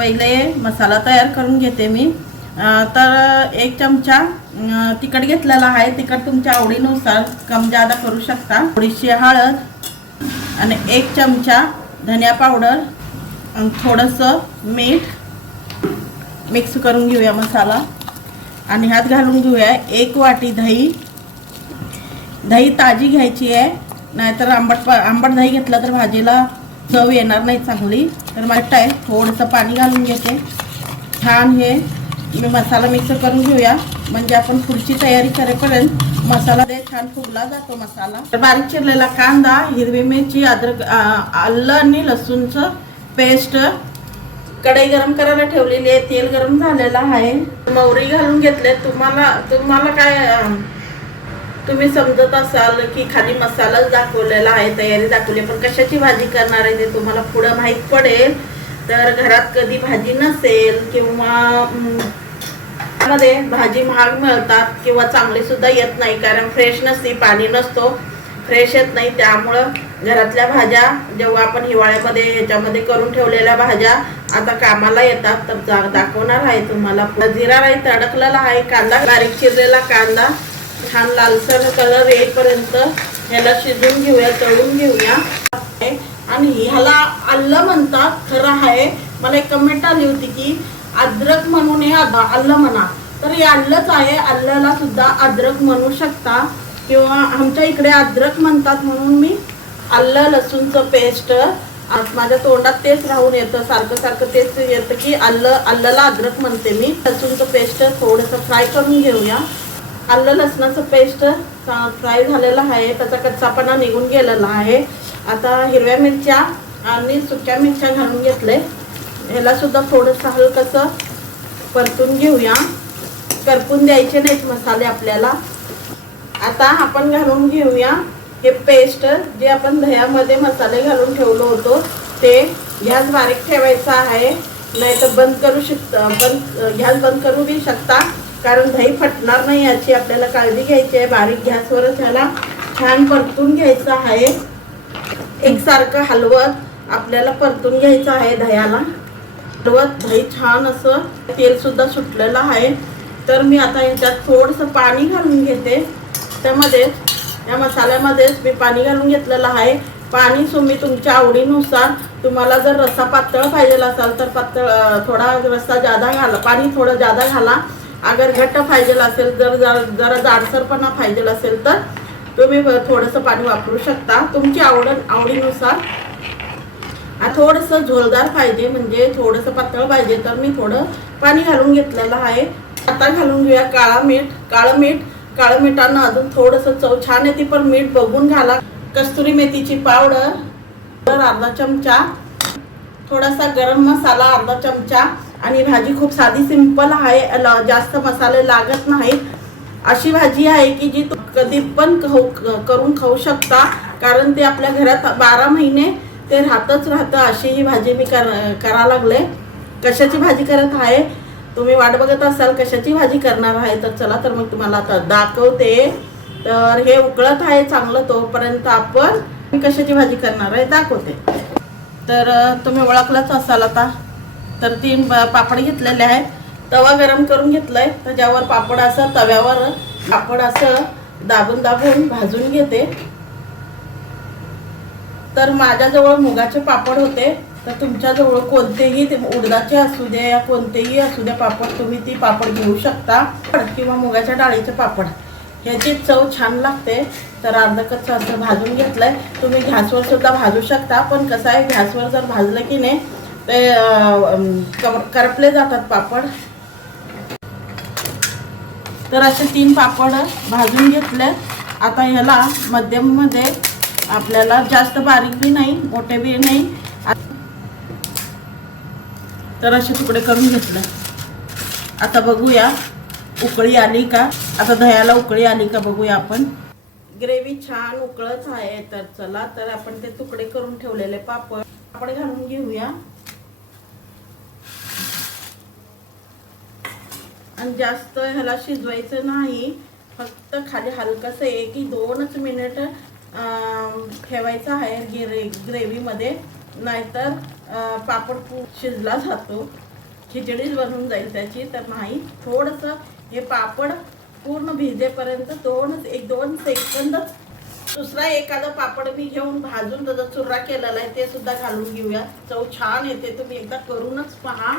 पहिले मसाला तयार करून घेते मी। तर 1 चमचा तिखट घेतलेला आहे। तिखट तुमच्या आवडीनुसार कम जादा करू शकता। थोडीशी हळद आणि 1 चमचा धनिया पावडर आणि थोडंसं मीठ मिक्स करून घेऊया मसाला। आणि ह्यात घालून घेऊया 1 वाटी दही। दही ताजी घ्यायची आहे, नाहीतर आंबट दही घेतलं तर भाजीला चव येणार नाही चांगली। तर मला आहे थोडंसं पाणी घालून घेते। छान हे मी मसाला मिक्स करून घेऊया, म्हणजे आपण पुढची तयारी करेपर्यंत मसाला दे छान फुगला जातो मसाला। तर बारीक चिरलेला कांदा, हिरवी मिरची, अद्रक, आलं आणि लसूणचं पेस्ट। कढई गरम करायला ठेवलेली आहे, तेल गरम झालेलं आहे। मोहरी घालून घेतले। तुम्हाला काय तुम्ही समजत असाल की खाली मसालाच दाखवलेला आहे, तयारी दाखवली, पण कशाची भाजी करणार आहे ते तुम्हाला पुढे माहीत पडेल। तर घरात कधी भाजी नसेल किंवा मध्ये भाजी महाग मिळतात किंवा चांगली सुद्धा येत नाही, कारण फ्रेश नसते, पाणी नसतो, फ्रेश येत नाही। त्यामुळं घरातल्या भाज्या जेव्हा आपण हिवाळ्यामध्ये ह्याच्यामध्ये करून ठेवलेल्या भाज्या आता कामाला येतात। तर दाखवणार आहे तुम्हाला। जिरा राईस तडकलेला आहे, कांदा बारीक चिरलेला कांदा छान लालसर कलर येईपर्यंत ह्याला शिजवून घेऊया, तळून घेऊया। आणि ह्याला आलं म्हणतात खरं आहे। मला एक कमेंट आली होती की अद्रक म्हणून हे आलं म्हणा, तर हे आलंच आहे। आल्याला सुद्धा अद्रक म्हणू शकता किंवा आमच्या इकडे अद्रक म्हणतात, म्हणून मी आलं लसूणचं पेस्ट माझ्या तोंडात तेच राहून येतं, सारखं तेच येतं की आल्याला अद्रक म्हणते मी। लसूणचं पेस्ट थोडंसं फ्राय करून घेऊया। आलं लसणाचं पेस्ट फ्राय झालेलं आहे, त्याचा कच्चापणा निघून गेलेला आहे। आता हिरव्या मिरच्या आणि सुक्या मिरच्या घालून घेतले। ह्याला सुद्धा थोडंसं हलकसं परतून घेऊया, करपून द्यायचे नाहीत मसाले आपल्याला। आता आपण घालून घेऊया हे पेस्ट, जे आपण दह्यामध्ये मसाले घालून ठेवलो होतो ते। गॅस बारीक ठेवायचा आहे, नाही तर बंद करू शकता, गॅस बंद करू बी शकता, कारण दही फटणार नाही याची आपल्याला काळजी घ्यायची आहे। बारीक गॅसवरच ह्याला छान परतून घ्यायचं आहे, एकसारखं हलवत आपल्याला परतून घ्यायचं आहे दह्याला। हलवत दही छान असं तेल सुद्धा सुटलेलं आहे। तर मी आता ह्याच्यात थोडंसं पाणी घालून घेते, त्यामध्ये या मसाल्यामध्येच मी पाणी घालून घेतलेलं आहे। पाणी तुम्ही तुमच्या आवडीनुसार, तुम्हाला जर रस्सा पातळ पाहिजे असाल तर पातळ थोडा रस्सा जादा घाला, पाणी थोडं जादा घाला। अगर घट्ट पाहिजे असेल, जरा जाडसरपणा पाहिजे असेल तर तुम्ही थोडंसं पाणी वापरू शकता तुमची आवडीनुसार। थोडंसं झोलदार पाहिजे, म्हणजे थोडंसं पातळ पाहिजे तर मी थोडं पाणी घालून घेतलेलं आहे। आता घालून घेऊया काळं मिठानं अजून थोडंसं चव छान येते, पण मीठ बघून घाला। कस्तुरी मेथीची पावडर अर्धा चमचा, थोडासा गरम मसाला अर्धा चमचा। आणि भाजी खूप साधी सिंपल आहे, जास्त मसाले लागत नाहीत। अशी भाजी आहे की जी कधी पण करून खाऊ शकता, कारण ते आपल्या घरात 12 महिने ते राहतं। अशी ही भाजी मी करा लागले। कशाची भाजी करत आहे तुम्ही वाट बघत असाल, कशाची भाजी करणार आहे, तर चला तर मग तुम्हाला आता दाखवते। तर हे उकळत आहे चांगलं, तोपर्यंत आपण कशाची भाजी करणार आहे दाखवते। तर तुम्ही ओळखलंच असाल आता। तर 3 पापड घेतलेले आहेत, तवा गरम करून घेतलाय, त्याच्यावर पापड असं तव्यावर पापड असं दाबून भाजून घेते। तर माझ्याजवळ मुगाचे पापड होते, तर तुमच्याजवळ कोणतेही ते उडदाचे असू दे या कोणतेही असू दे पापड, तुम्ही ती पापड घेऊ शकता, किंवा मुगाच्या डाळीचे पापड, ह्याची चव छान लागते। तर अर्धा कच्चा असं भाजून घेतलंय। तुम्ही गॅसवर सुद्धा भाजू शकता, पण कसं आहे गॅसवर जर भाजलं की नाही ते करपले जातात पापड। तर असे 3 पापड भाजून घेतले। आता ह्याला मध्यम मध्ये, आपल्याला जास्त बारीक बी नाही मोठे बी नाही, तर असे तुकडे करून घेतले। आता बघूया उकळी आली का, आता दह्याला उकळी आली का बघूया आपण। ग्रेव्ही छान उकळत आहे, तर चला तर आपण ते तुकडे करून ठेवलेले पापड घालून घेऊया। आणि जास्त ह्याला शिजवायचं नाही, फक्त खाली हलकसं 1-2 मिनिट ठेवायचं आहे ग्रेव्हीमध्ये, नाहीतर पापड शिजला जातो। खिचडीच बनून जाईल त्याची. तर नाही, थोडंसं हे पापड पूर्ण भिजेपर्यंत एक दोन सेकंदच. दुसरा एखादा पापड मी घेऊन भाजून त्याचा चुर्रा केलेला आहे, ते सुद्धा घालून घेऊया. चव छान येते. तुम्ही एकदा करूनच पहा.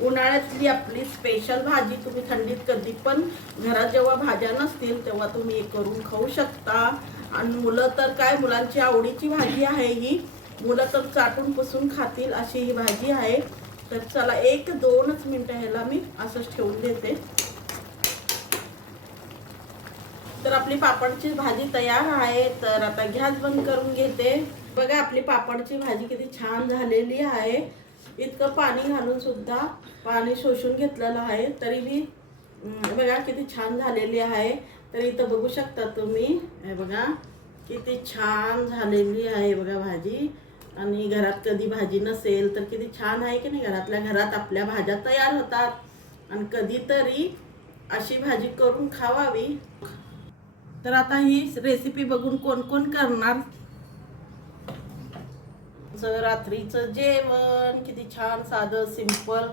उन्हाळ्यातली आपली स्पेशल भाजी. तुम्ही थंडीत कधी पण घरात जेव्हा भाज्या नसतील तेव्हा तुम्ही हे करून खाऊ शकता. आणि मुलं तर काय, मुलांची आवडीची भाजी आहे ही. मुलं तर चाटून पुसून खातील अशी ही भाजी आहे. तर चला 1-2च मिनटं ह्याला मी असंच ठेवून देते. तर आपली पापडची भाजी तयार आहे. तर आता गॅस बंद करून घेते. बघा आपली पापडची भाजी किती छान झालेली आहे. इतकं पाणी घालून सुद्धा पाणी शोषून घेतलेलं आहे, तरी बी बघा किती छान झालेली आहे. तर इथं बघू शकता तुम्ही, हे बघा किती छान झालेली आहे बघा भाजी. आणि घरात कधी भाजी नसेल तर किती छान आहे की नाही. घरातल्या घरात आपल्या भाज्या तयार होतात. आणि कधीतरी अशी भाजी करून खावावी. तर आता ही रेसिपी बघून कोण कोण करणार. रात्रीचं जेवण किती छान साधं सिंपल